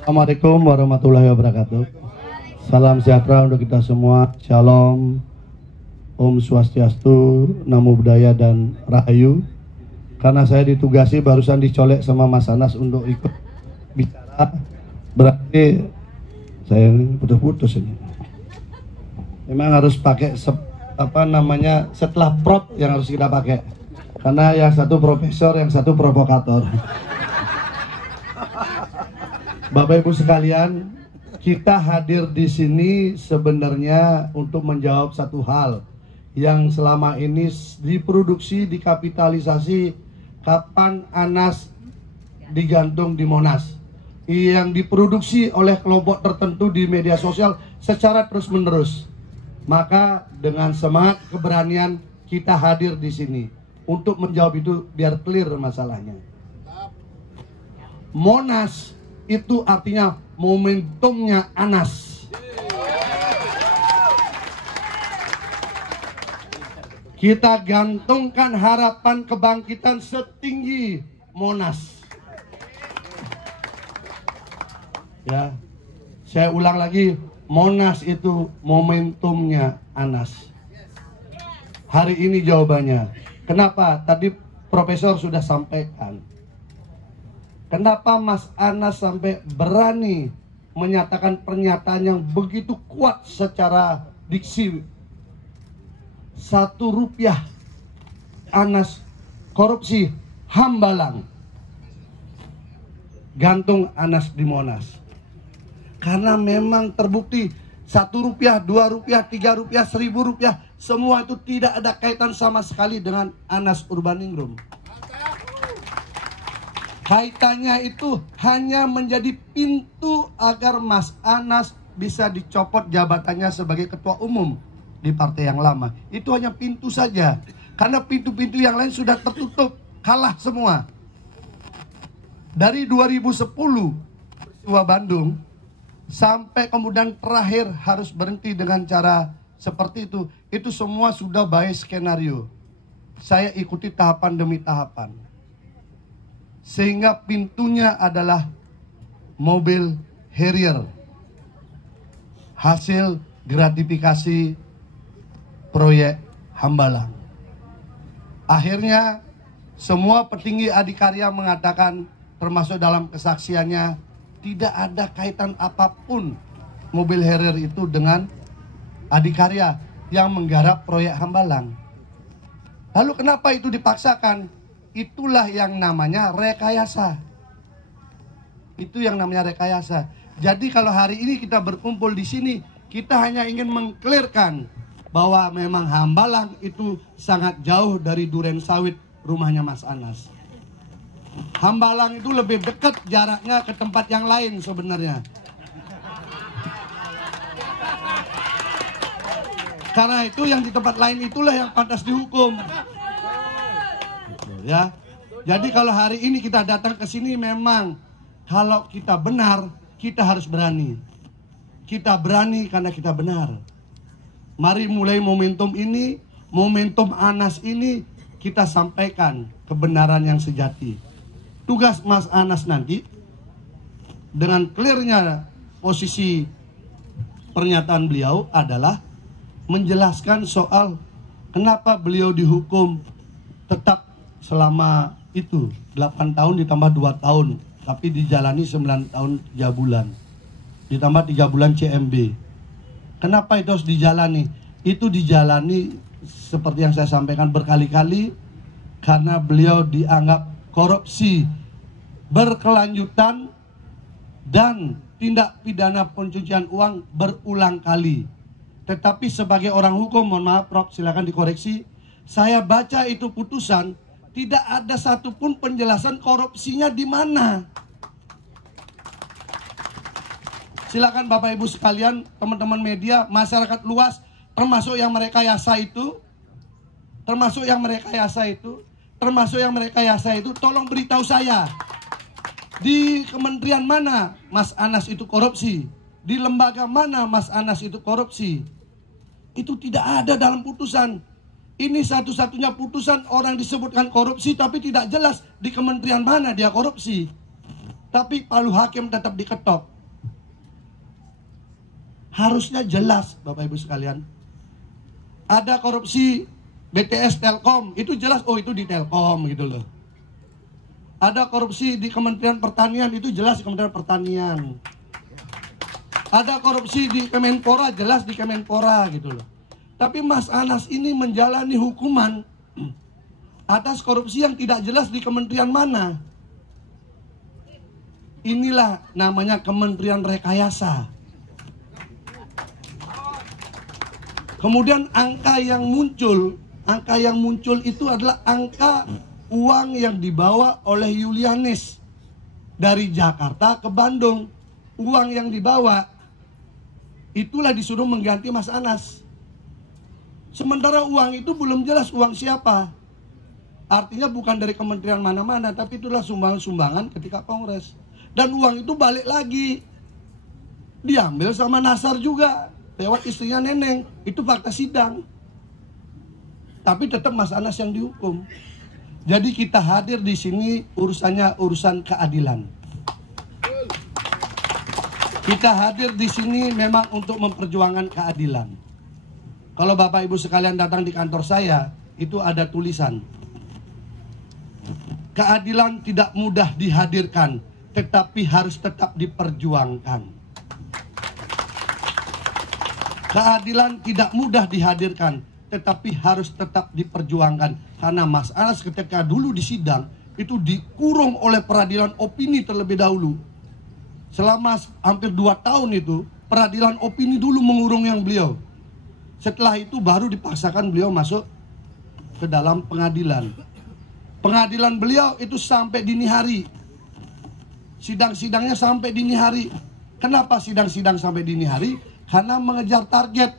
Assalamualaikum warahmatullahi wabarakatuh. Salam sejahtera untuk kita semua. Shalom, Om Swastiastu, Namo Buddhaya dan Rahayu. Karena saya ditugasi barusan dicolek sama Mas Anas untuk ikut bicara, berarti saya putus-putus ini. Memang harus pakai setelah prop yang harus kita pakai. Karena yang satu profesor, yang satu provokator. Bapak Ibu sekalian, kita hadir di sini sebenarnya untuk menjawab satu hal yang selama ini diproduksi, dikapitalisasi, kapan Anas digantung di Monas, yang diproduksi oleh kelompok tertentu di media sosial secara terus-menerus. Maka dengan semangat keberanian kita hadir di sini untuk menjawab itu biar clear masalahnya. Monas itu artinya momentumnya Anas. Kita gantungkan harapan kebangkitan setinggi Monas. Ya, saya ulang lagi, Monas itu momentumnya Anas. Hari ini jawabannya. Kenapa? Tadi Profesor sudah sampaikan. Kenapa Mas Anas sampai berani menyatakan pernyataan yang begitu kuat secara diksi? 1 rupiah Anas korupsi Hambalang, gantung Anas di Monas. Karena memang terbukti 1 rupiah, 2 rupiah, 3 rupiah, 1000 rupiah, semua itu tidak ada kaitan sama sekali dengan Anas Urbaningrum. Kaitannya itu hanya menjadi pintu agar Mas Anas bisa dicopot jabatannya sebagai ketua umum di partai yang lama. Itu hanya pintu saja. Karena pintu-pintu yang lain sudah tertutup, kalah semua. Dari 2010 peristiwa Bandung sampai kemudian terakhir harus berhenti dengan cara seperti itu semua sudah by skenario. Saya ikuti tahapan demi tahapan. Sehingga pintunya adalah mobil Harrier, hasil gratifikasi proyek Hambalang. Akhirnya semua petinggi adikarya mengatakan, termasuk dalam kesaksiannya, tidak ada kaitan apapun mobil Harrier itu dengan adikarya yang menggarap proyek Hambalang. Lalu kenapa itu dipaksakan? Itulah yang namanya rekayasa. Itu yang namanya rekayasa. Jadi kalau hari ini kita berkumpul di sini, kita hanya ingin mengklirkan bahwa memang Hambalang itu sangat jauh dari Duren Sawit rumahnya Mas Anas. Hambalang itu lebih dekat jaraknya ke tempat yang lain sebenarnya. Karena itu yang di tempat lain itulah yang pantas dihukum. Ya, jadi kalau hari ini kita datang ke sini memang kalau kita benar, kita harus berani. Kita berani karena kita benar. Mari mulai momentum ini, momentum Anas ini kita sampaikan kebenaran yang sejati. Tugas Mas Anas nanti dengan clearnya posisi pernyataan beliau adalah menjelaskan soal kenapa beliau dihukum tetap selama itu 8 tahun ditambah 2 tahun, tapi dijalani 9 tahun 3 bulan, ditambah 3 bulan CMB. Kenapa itu harus dijalani? Itu dijalani seperti yang saya sampaikan berkali-kali, karena beliau dianggap korupsi berkelanjutan dan tindak pidana pencucian uang berulang kali. Tetapi sebagai orang hukum, mohon maaf Prof, silakan dikoreksi, saya baca itu putusan, tidak ada satupun penjelasan korupsinya di mana. Silakan Bapak Ibu sekalian, teman-teman media, masyarakat luas, termasuk yang merekayasa itu, tolong beritahu saya, di kementerian mana Mas Anas itu korupsi, di lembaga mana Mas Anas itu korupsi. Itu tidak ada dalam putusan. Ini satu-satunya putusan orang disebutkan korupsi tapi tidak jelas di kementerian mana dia korupsi. tapi palu hakim tetap diketok. Harusnya jelas, Bapak Ibu sekalian. Ada korupsi BTS Telkom, itu jelas, oh itu di Telkom gitu loh. Ada korupsi di Kementerian Pertanian, itu jelas di Kementerian Pertanian. Ada korupsi di Kemenpora, jelas di Kemenpora gitu loh. Tapi Mas Anas ini menjalani hukuman atas korupsi yang tidak jelas di kementerian mana. Inilah namanya kementerian rekayasa. Kemudian angka yang muncul itu adalah angka uang yang dibawa oleh Julianis dari Jakarta ke Bandung. Uang yang dibawa itulah disuruh mengganti Mas Anas. Sementara uang itu belum jelas uang siapa. Artinya bukan dari kementerian mana-mana, tapi itulah sumbangan ketika kongres. Dan uang itu balik lagi, diambil sama Nasar juga lewat istrinya Neneng. Itu fakta sidang. Tapi tetap Mas Anas yang dihukum. Jadi kita hadir di sini urusannya urusan keadilan. Kita hadir di sini memang untuk memperjuangkan keadilan. Kalau Bapak Ibu sekalian datang di kantor saya, itu ada tulisan, keadilan tidak mudah dihadirkan, tetapi harus tetap diperjuangkan. Keadilan tidak mudah dihadirkan, tetapi harus tetap diperjuangkan. Karena Mas Anas ketika dulu di sidang, itu dikurung oleh peradilan opini terlebih dahulu. Selama hampir 2 tahun itu, peradilan opini dulu mengurung yang beliau. Setelah itu baru dipaksakan beliau masuk ke dalam pengadilan. Pengadilan beliau itu sampai dini hari. Sidang-sidangnya sampai dini hari. Kenapa sidang-sidang sampai dini hari? Karena mengejar target.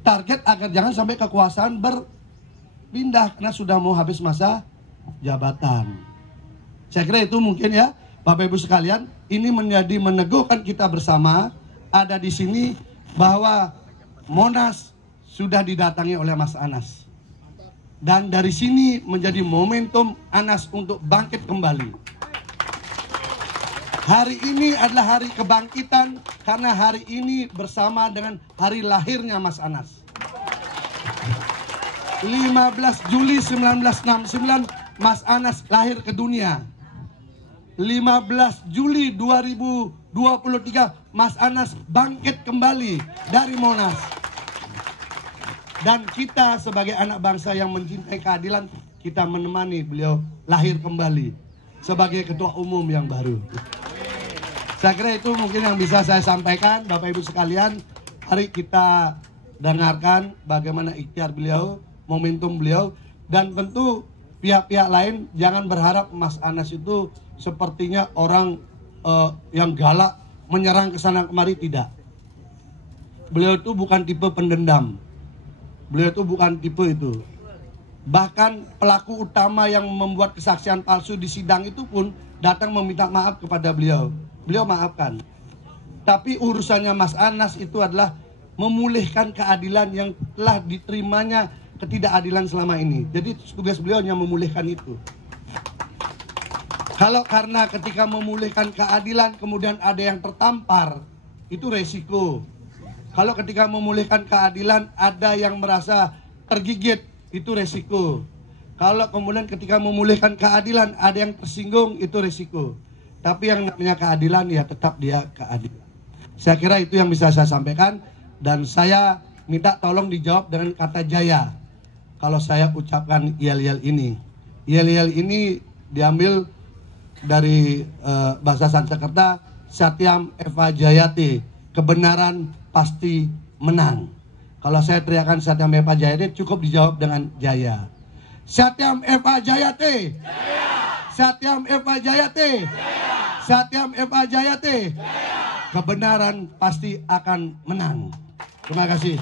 Target agar jangan sampai kekuasaan berpindah. Karena sudah mau habis masa jabatan. Saya kira itu mungkin ya, Bapak Ibu sekalian. Ini menjadi meneguhkan kita bersama ada di sini bahwa Monas sudah didatangi oleh Mas Anas. Dan dari sini menjadi momentum Anas untuk bangkit kembali. Hari ini adalah hari kebangkitan karena hari ini bersama dengan hari lahirnya Mas Anas. 15 Juli 1969 Mas Anas lahir ke dunia. 15 Juli 2023 Mas Anas bangkit kembali dari Monas. Dan kita sebagai anak bangsa yang mencintai keadilan, kita menemani beliau lahir kembali sebagai ketua umum yang baru. Saya kira itu mungkin yang bisa saya sampaikan, Bapak Ibu sekalian. Mari kita dengarkan bagaimana ikhtiar beliau, momentum beliau. Dan tentu pihak-pihak lain jangan berharap Mas Anas itu sepertinya orang yang galak menyerang ke sana kemari, tidak. Beliau itu bukan tipe pendendam. Beliau itu bukan tipe itu. Bahkan pelaku utama yang membuat kesaksian palsu di sidang itu pun datang meminta maaf kepada beliau. Beliau maafkan. Tapi urusannya Mas Anas itu adalah memulihkan keadilan yang telah diterimanya ketidakadilan selama ini. Jadi tugas beliau hanya memulihkan itu. Kalau karena ketika memulihkan keadilan kemudian ada yang tertampar, itu resiko. Kalau ketika memulihkan keadilan ada yang merasa tergigit, itu resiko. Kalau kemudian ketika memulihkan keadilan ada yang tersinggung, itu resiko. Tapi yang namanya keadilan ya tetap dia keadilan. Saya kira itu yang bisa saya sampaikan. Dan saya minta tolong dijawab dengan kata jaya. Kalau saya ucapkan yel-yel ini. Yel-yel ini diambil dari bahasa Sanskerta, Satyam Eva Jayate, kebenaran pasti menang. Kalau saya teriakan Satyam Eva Jayate, cukup dijawab dengan jaya. Satyam Eva Jayate, jaya. Satyam Eva Jayate, jaya. Satyam Eva Jayate, jaya. Kebenaran pasti akan menang. Terima kasih.